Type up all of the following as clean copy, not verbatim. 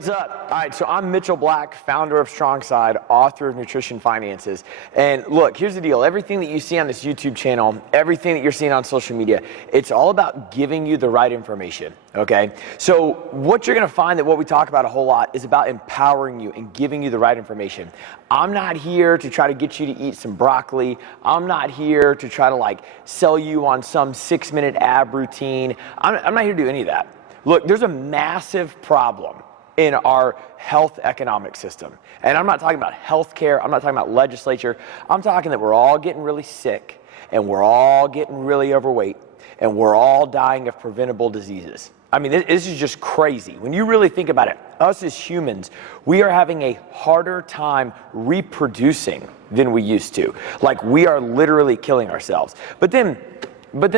What's up? All right, so I'm Mitchell Black, founder of StrongSide, author of Nutrition Finances. And look, here's the deal. Everything that you see on this YouTube channel, everything that you're seeing on social media, it's all about giving you the right information, okay? So what you're gonna find that what we talk about a whole lot is about empowering you and giving you the right information. I'm not here to try to get you to eat some broccoli. I'm not here to try to sell you on some 6-minute ab routine. I'm not here to do any of that. Look, there's a massive problem in our health economic system. And I'm not talking about healthcare, I'm not talking about legislature, I'm talking that we're all getting really sick, and we're all getting really overweight, and we're all dying of preventable diseases. I mean, this is just crazy. When you really think about it, us as humans, we are having a harder time reproducing than we used to. Like, we are literally killing ourselves. But then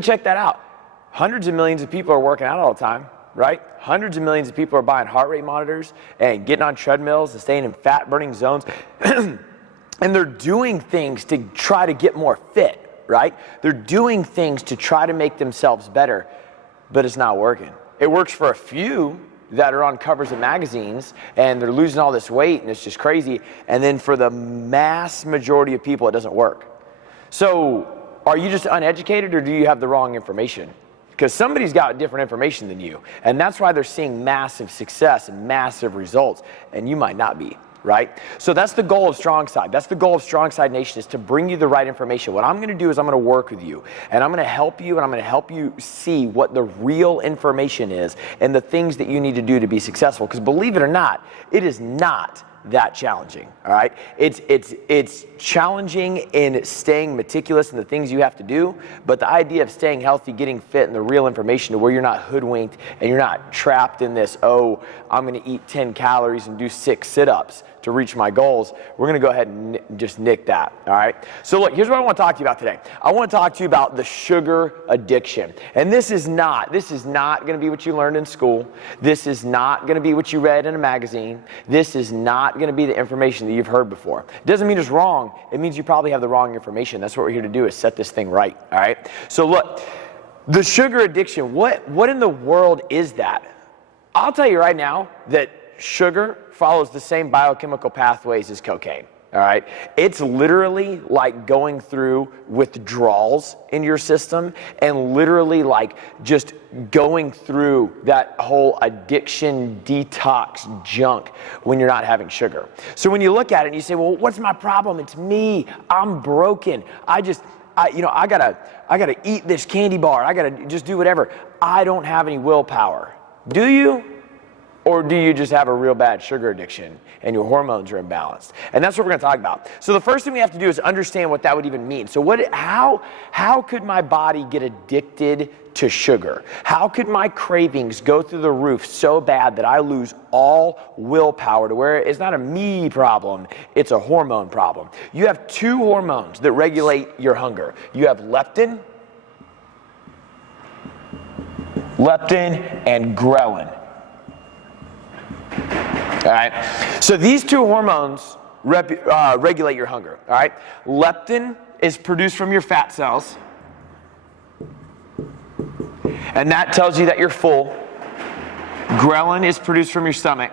check that out. Hundreds of millions of people are working out all the time, right? Hundreds of millions of people are buying heart rate monitors and getting on treadmills and staying in fat burning zones. And they're doing things to try to get more fit, right? They're doing things to try to make themselves better, but it's not working. It works for a few that are on covers of magazines and they're losing all this weight and it's just crazy. And then for the mass majority of people, it doesn't work. So are you just uneducated, or do you have the wrong information? Because somebody's got different information than you. And that's why they're seeing massive success and massive results. And you might not be, right? So that's the goal of StrongSide. That's the goal of StrongSide Nation, is to bring you the right information. What I'm going to do is I'm going to work with you. And I'm going to help you, and I'm going to help you see what the real information is and the things that you need to do to be successful. Because believe it or not, it is not that challenging, all right? It's challenging in staying meticulous in the things you have to do, but the idea of staying healthy, getting fit, and the real information to where you're not hoodwinked and you're not trapped in this, oh, I'm gonna eat 10 calories and do 6 sit-ups to reach my goals, we're gonna go ahead and just nick that, all right? So look, here's what I wanna talk to you about today. I wanna talk to you about the sugar addiction. And this is not gonna be what you learned in school. This is not gonna be what you read in a magazine. This is not gonna be the information that you've heard before. It doesn't mean it's wrong. It means you probably have the wrong information. That's what we're here to do, is set this thing right, all right? So look, the sugar addiction, what in the world is that? I'll tell you right now that sugar follows the same biochemical pathways as cocaine, all right? It's literally like going through withdrawals in your system and literally like just going through that whole addiction detox junk when you're not having sugar. So when you look at it and you say, well, what's my problem? It's me. I'm broken. I gotta eat this candy bar. I gotta just do whatever. I don't have any willpower. Do you? Or do you just have a real bad sugar addiction and your hormones are imbalanced? And that's what we're gonna talk about. So the first thing we have to do is understand what that would even mean. So how could my body get addicted to sugar? How could my cravings go through the roof so bad that I lose all willpower to where it's not a me problem, it's a hormone problem? You have 2 hormones that regulate your hunger. You have leptin and ghrelin. All right, so these 2 hormones regulate your hunger, all right? Leptin is produced from your fat cells, and that tells you that you're full. Ghrelin is produced from your stomach,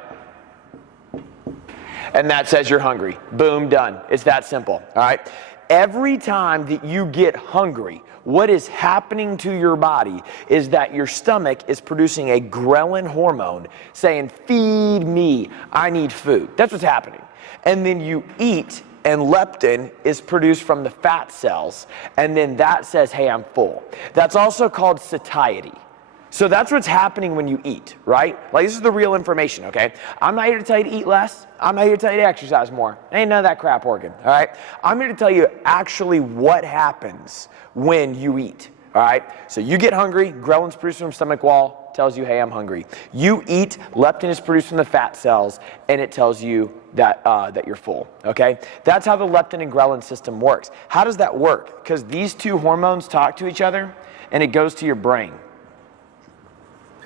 and that says you're hungry. Boom, done. It's that simple, all right? Every time that you get hungry, what is happening to your body is that your stomach is producing a ghrelin hormone saying, feed me, I need food. That's what's happening. And then you eat, and leptin is produced from the fat cells, and then that says, hey, I'm full. That's also called satiety. So that's what's happening when you eat, right? Like, this is the real information, okay? I'm not here to tell you to eat less. I'm not here to tell you to exercise more. Ain't none of that crap working, all right? I'm here to tell you actually what happens when you eat, all right? So you get hungry, ghrelin's produced from the stomach wall, tells you, hey, I'm hungry. You eat, leptin is produced from the fat cells, and it tells you that, that you're full, okay? That's how the leptin and ghrelin system works. How does that work? Because these 2 hormones talk to each other, and it goes to your brain.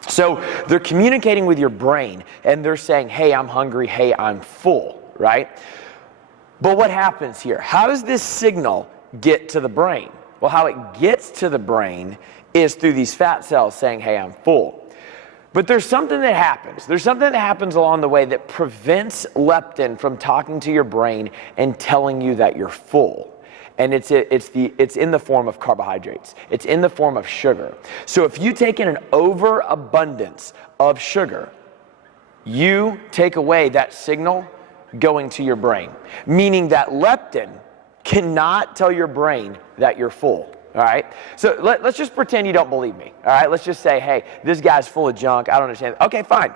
So they're communicating with your brain, and they're saying, hey, I'm hungry, hey, I'm full, right? But what happens here? How does this signal get to the brain? Well, how it gets to the brain is through these fat cells saying, hey, I'm full. But there's something that happens. There's something that happens along the way that prevents leptin from talking to your brain and telling you that you're full. And it's in the form of carbohydrates. It's in the form of sugar. So if you take in an overabundance of sugar, you take away that signal going to your brain, meaning that leptin cannot tell your brain that you're full. All right, so let's just pretend you don't believe me. All right, let's just say, hey, this guy's full of junk. I don't understand. Okay, fine.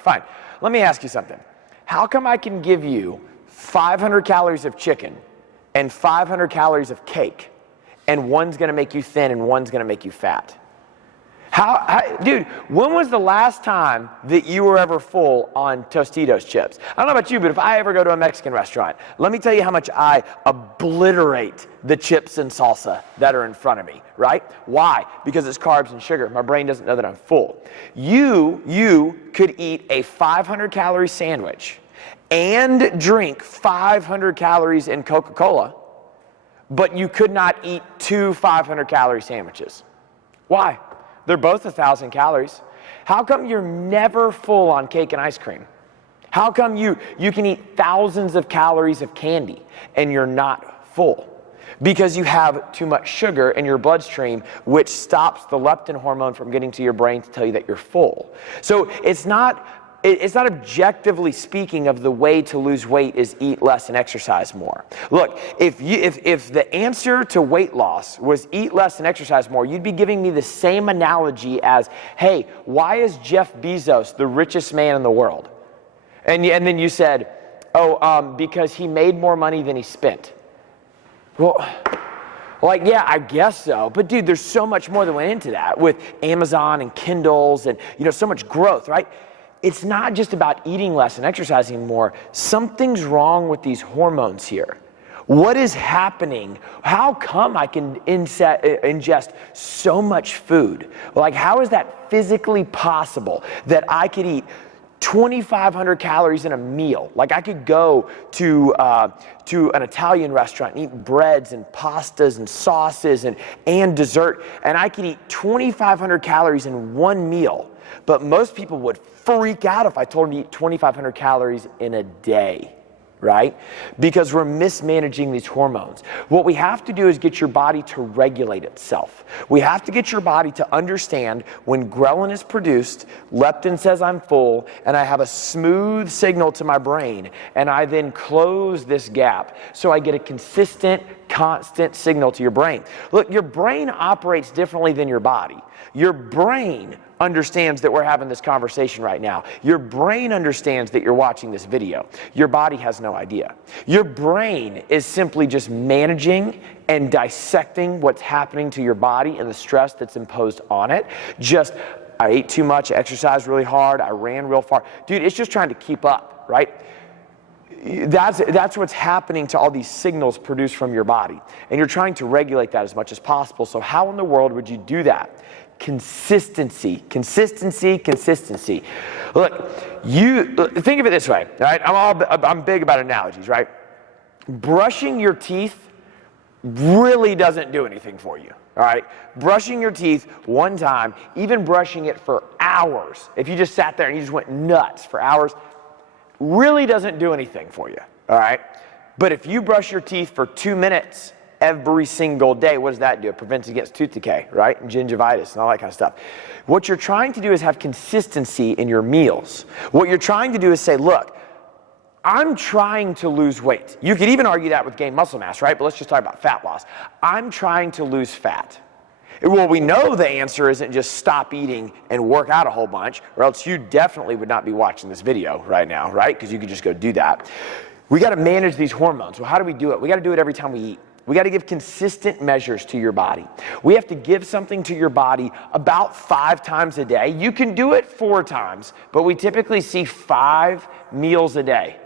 Let me ask you something. How come I can give you 500 calories of chicken and 500 calories of cake, and one's going to make you thin and one's going to make you fat? Dude, when was the last time that you were ever full on Tostitos chips? I don't know about you, but if I ever go to a Mexican restaurant, let me tell you how much I obliterate the chips and salsa that are in front of me, right? Why? Because it's carbs and sugar. My brain doesn't know that I'm full. You could eat a 500 calorie sandwich and drink 500 calories in Coca-Cola, but you could not eat two 500 calorie sandwiches. Why? They're both 1,000 calories. How come you're never full on cake and ice cream? How come you can eat thousands of calories of candy and you're not full? Because you have too much sugar in your bloodstream, which stops the leptin hormone from getting to your brain to tell you that you're full. So it's not objectively speaking of the way to lose weight is eat less and exercise more. Look, if the answer to weight loss was eat less and exercise more, you'd be giving me the same analogy as, hey, why is Jeff Bezos the richest man in the world? And then you said, because he made more money than he spent. Well, like, yeah, I guess so. But dude, there's so much more that went into that with Amazon and Kindles and, so much growth, right? It's not just about eating less and exercising more. Something's wrong with these hormones here. What is happening? How come I can ingest so much food? Like, how is that physically possible that I could eat 2,500 calories in a meal? Like, I could go to an Italian restaurant and eat breads and pastas and sauces and dessert, and I could eat 2,500 calories in one meal. But most people would freak out if I told them to eat 2,500 calories in a day, right? Because we're mismanaging these hormones. What we have to do is get your body to regulate itself. We have to get your body to understand when ghrelin is produced, leptin says I'm full, and I have a smooth signal to my brain, and I then close this gap so I get a consistent, constant signal to your brain. Look, your brain operates differently than your body. Your brain understands that we're having this conversation right now. Your brain understands that you're watching this video. Your body has no idea. Your brain is simply just managing and dissecting what's happening to your body and the stress that's imposed on it. Just, I ate too much, I exercised really hard, I ran real far. Dude, it's just trying to keep up, right? That's what's happening to all these signals produced from your body. And you're trying to regulate that as much as possible. So how in the world would you do that? Consistency. Look, you think of it this way, right? I'm big about analogies, right? Brushing your teeth really doesn't do anything for you, all right? Brushing your teeth one time, even brushing it for hours, if you just sat there and you just went nuts for hours, really doesn't do anything for you, all right? But if you brush your teeth for 2 minutes every single day, what does that do? It prevents against tooth decay, right? And gingivitis and all that kind of stuff. What you're trying to do is have consistency in your meals. What you're trying to do is say, look, I'm trying to lose weight. You could even argue that with gain muscle mass, right? But let's just talk about fat loss. I'm trying to lose fat. Well, we know the answer isn't just stop eating and work out a whole bunch, or else you definitely would not be watching this video right now, right? Because you could just go do that. We got to manage these hormones. Well, how do we do it? We got to do it every time we eat. We got to give consistent measures to your body. We have to give something to your body about 5 times a day. You can do it 4 times, but we typically see 5 meals a day.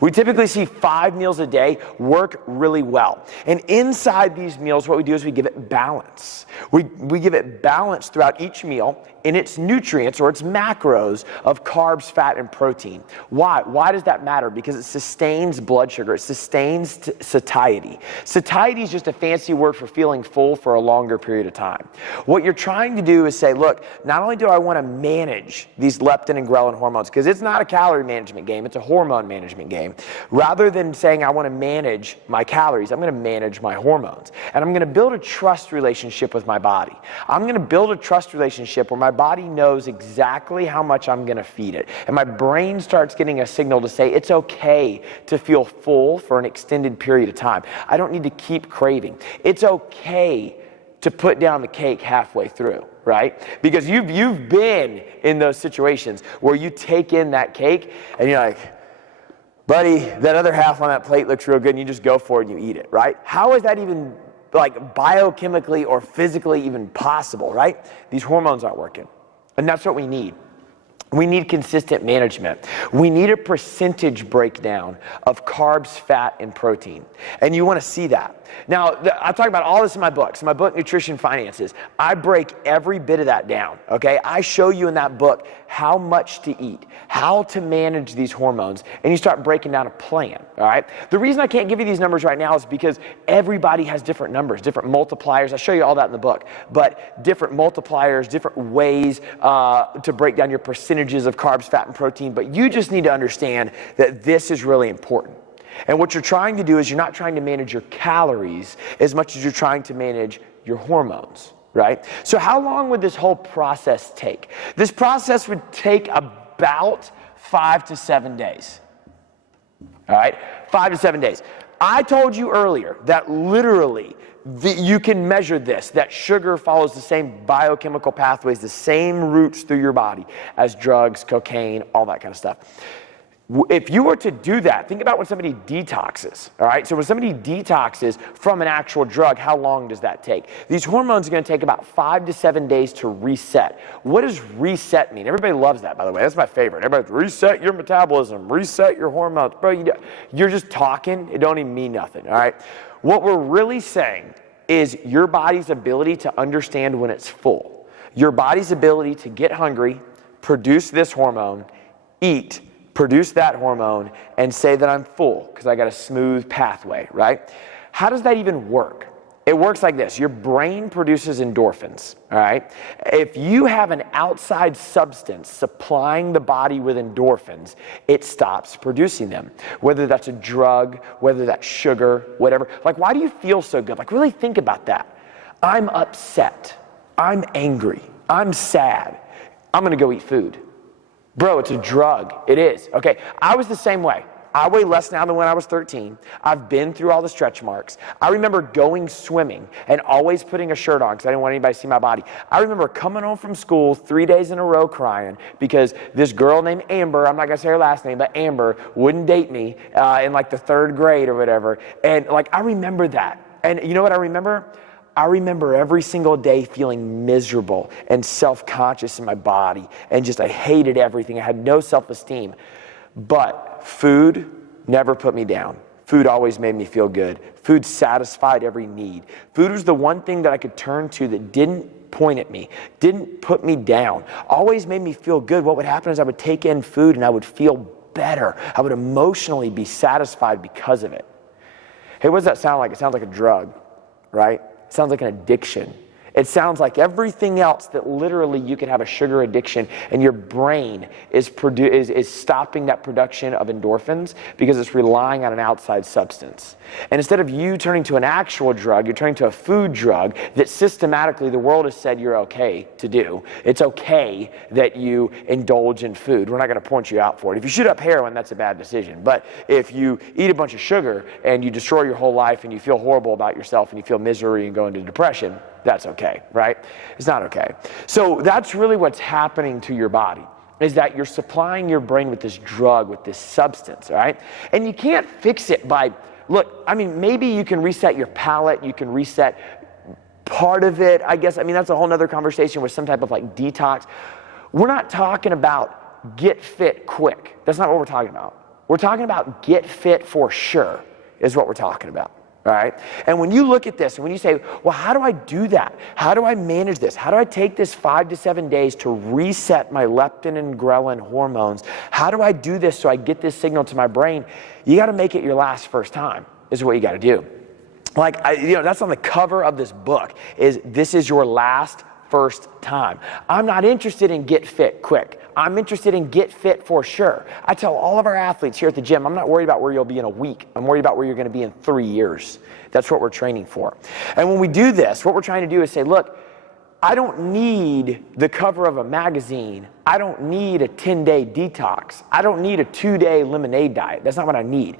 We typically see 5 meals a day work really well. And inside these meals, what we do is we give it balance. We give it balance throughout each meal in its nutrients or its macros of carbs, fat, and protein. Why? Why does that matter? Because it sustains blood sugar. It sustains satiety. Satiety is just a fancy word for feeling full for a longer period of time. What you're trying to do is say, look, not only do I want to manage these leptin and ghrelin hormones, because it's not a calorie management game, it's a hormone management game. Rather than saying I want to manage my calories, I'm going to manage my hormones. And I'm going to build a trust relationship with my body. I'm going to build a trust relationship where my body knows exactly how much I'm going to feed it. And my brain starts getting a signal to say it's okay to feel full for an extended period of time. I don't need to keep craving. It's okay to put down the cake halfway through, right? Because you've been in those situations where you take in that cake and you're like, buddy, that other half on that plate looks real good, and you just go for it and you eat it, right? How is that even like biochemically or physically even possible, right? These hormones aren't working. And that's what we need. We need consistent management. We need a percentage breakdown of carbs, fat, and protein. And you want to see that. Now, I talk about all this in my book. So my book, Nutrition Finances, I break every bit of that down, okay? I show you in that book how much to eat, how to manage these hormones, and you start breaking down a plan, all right? The reason I can't give you these numbers right now is because everybody has different numbers, different multipliers. I show you all that in the book, but different multipliers, different ways to break down your percentages of carbs, fat, and protein. But you just need to understand that this is really important. And what you're trying to do is you're not trying to manage your calories as much as you're trying to manage your hormones, right? So how long would this whole process take? This process would take about 5 to 7 days, all right? 5 to 7 days. I told you earlier that literally you can measure this, that sugar follows the same biochemical pathways, the same routes through your body as drugs, cocaine, all that kind of stuff. If you were to do that, think about when somebody detoxes, all right? So when somebody detoxes from an actual drug, how long does that take? These hormones are going to take about 5 to 7 days to reset. What does reset mean? Everybody loves that, by the way. That's my favorite. Everybody, reset your metabolism, reset your hormones. Bro, you're just talking. It don't even mean nothing, all right? What we're really saying is your body's ability to understand when it's full. Your body's ability to get hungry, produce this hormone, eat, produce that hormone, and say that I'm full because I got a smooth pathway, right? How does that even work? It works like this. Your brain produces endorphins, all right? If you have an outside substance supplying the body with endorphins, it stops producing them. Whether that's a drug, whether that's sugar, whatever. Like, why do you feel so good? Like, really think about that. I'm upset. I'm angry. I'm sad. I'm going to go eat food. Bro, it's a drug. It is. Okay, I was the same way. I weigh less now than when I was 13. I've been through all the stretch marks. I remember going swimming and always putting a shirt on because I didn't want anybody to see my body. I remember coming home from school 3 days in a row crying because this girl named Amber, I'm not going to say her last name, but Amber wouldn't date me in like the 3rd grade or whatever. And like, I remember that. And you know what I remember? I remember every single day feeling miserable and self-conscious in my body and just I hated everything. I had no self-esteem. But food never put me down. Food always made me feel good. Food satisfied every need. Food was the one thing that I could turn to that didn't point at me, didn't put me down, always made me feel good. What would happen is I would take in food and I would feel better. I would emotionally be satisfied because of it. Hey, what does that sound like? It sounds like a drug, right? It sounds like an addiction. It sounds like everything else that literally you could have a sugar addiction and your brain is stopping that production of endorphins because it's relying on an outside substance. And instead of you turning to an actual drug, you're turning to a food drug that systematically the world has said you're okay to do. It's okay that you indulge in food. We're not going to point you out for it. If you shoot up heroin, that's a bad decision. But if you eat a bunch of sugar and you destroy your whole life and you feel horrible about yourself and you feel misery and go into depression, that's okay, right? It's not okay. So that's really what's happening to your body, is that you're supplying your brain with this drug, with this substance, all right? And you can't fix it by, look, I mean, maybe you can reset your palate, you can reset part of it, I guess. I mean, that's a whole nother conversation with some type of like detox. We're not talking about get fit quick. That's not what we're talking about. We're talking about get fit for sure is what we're talking about. All right? And when you look at this and when you say, well, how do I do that? How do I manage this? How do I take this 5 to 7 days to reset my leptin and ghrelin hormones? How do I do this so I get this signal to my brain? You got to make it your last first time is what you got to do. Like, that's on the cover of this book is this is your last first time. I'm not interested in get fit quick. I'm interested in get fit for sure. I tell all of our athletes here at the gym, I'm not worried about where you'll be in a week. I'm worried about where you're going to be in 3 years. That's what we're training for. And when we do this, what we're trying to do is say, look, I don't need the cover of a magazine. I don't need a 10-day detox. I don't need a 2-day lemonade diet. That's not what I need.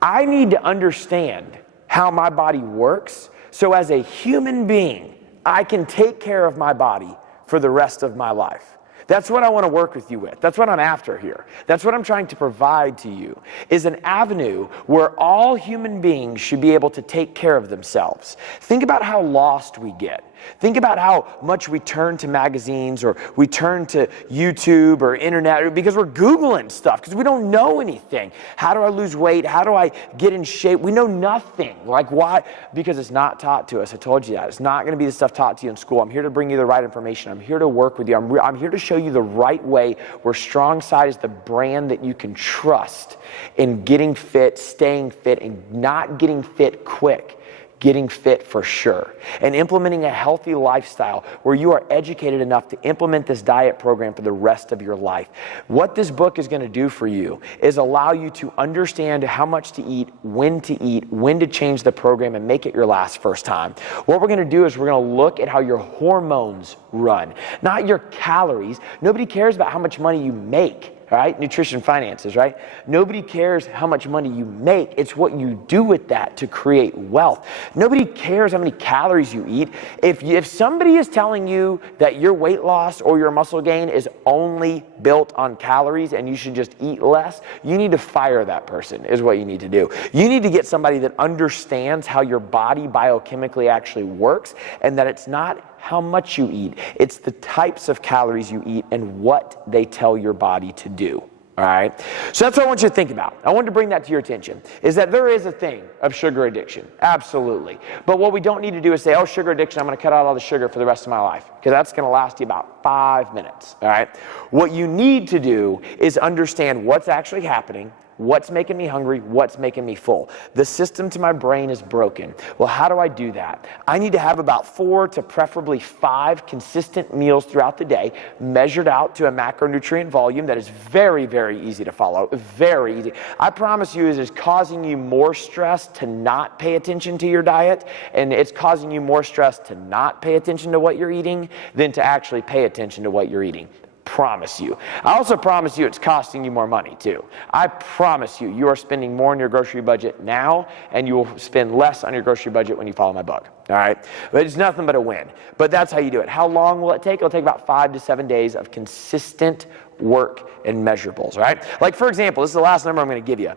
I need to understand how my body works so as a human being, I can take care of my body for the rest of my life. That's what I want to work with you with. That's what I'm after here. That's what I'm trying to provide to you, is an avenue where all human beings should be able to take care of themselves. Think about how lost we get. Think about how much we turn to magazines or we turn to YouTube or internet because we're Googling stuff because we don't know anything. How do I lose weight? How do I get in shape? We know nothing. Like why? Because it's not taught to us. I told you that. It's not going to be the stuff taught to you in school. I'm here to bring you the right information. I'm here to work with you. I'm here to show you the right way where Strong Side is the brand that you can trust in getting fit, staying fit, and not getting fit quick. Getting fit for sure, and implementing a healthy lifestyle where you are educated enough to implement this diet program for the rest of your life. What this book is going to do for you is allow you to understand how much to eat, when to change the program and make it your last first time. What we're going to do is we're going to look at how your hormones run, not your calories. Nobody cares about how much money you make. Right? Nutrition finances, right? Nobody cares how much money you make. It's what you do with that to create wealth. Nobody cares how many calories you eat. If somebody is telling you that your weight loss or your muscle gain is only built on calories and you should just eat less, you need to fire that person is what you need to do. You need to get somebody that understands how your body biochemically actually works and that it's not how much you eat. It's the types of calories you eat and what they tell your body to do. All right? So that's what I want you to think about. I wanted to bring that to your attention, is that there is a thing of sugar addiction. Absolutely. But what we don't need to do is say, oh, sugar addiction, I'm going to cut out all the sugar for the rest of my life, because that's going to last you about 5 minutes. All right? What you need to do is understand what's actually happening, what's making me hungry, what's making me full. The system to my brain is broken. Well, how do I do that? I need to have about 4 to preferably 5 consistent meals throughout the day, measured out to a macronutrient volume that is very, very easy to follow. Very easy. I promise you it is causing you more stress to not pay attention to your diet, and it's causing you more stress to not pay attention to what you're eating than to actually pay attention to what you're eating. Promise you. I also promise you it's costing you more money too. I promise you, you are spending more on your grocery budget now, and you will spend less on your grocery budget when you follow my book. All right? But it's nothing but a win. But that's how you do it. How long will it take? It'll take about 5 to 7 days of consistent work and measurables. All right? Like, for example, this is the last number I'm going to give you.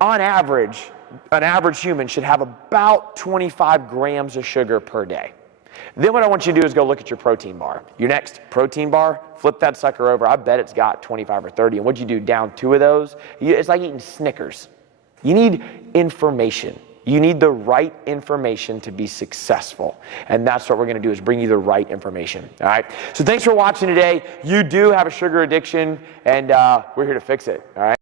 On average, an average human should have about 25 grams of sugar per day. Then what I want you to do is go look at your protein bar. Your next protein bar, flip that sucker over. I bet it's got 25 or 30. And what'd you do, down 2 of those? It's like eating Snickers. You need information. You need the right information to be successful. And that's what we're going to do, is bring you the right information. All right? So thanks for watching today. You do have a sugar addiction, and we're here to fix it. All right?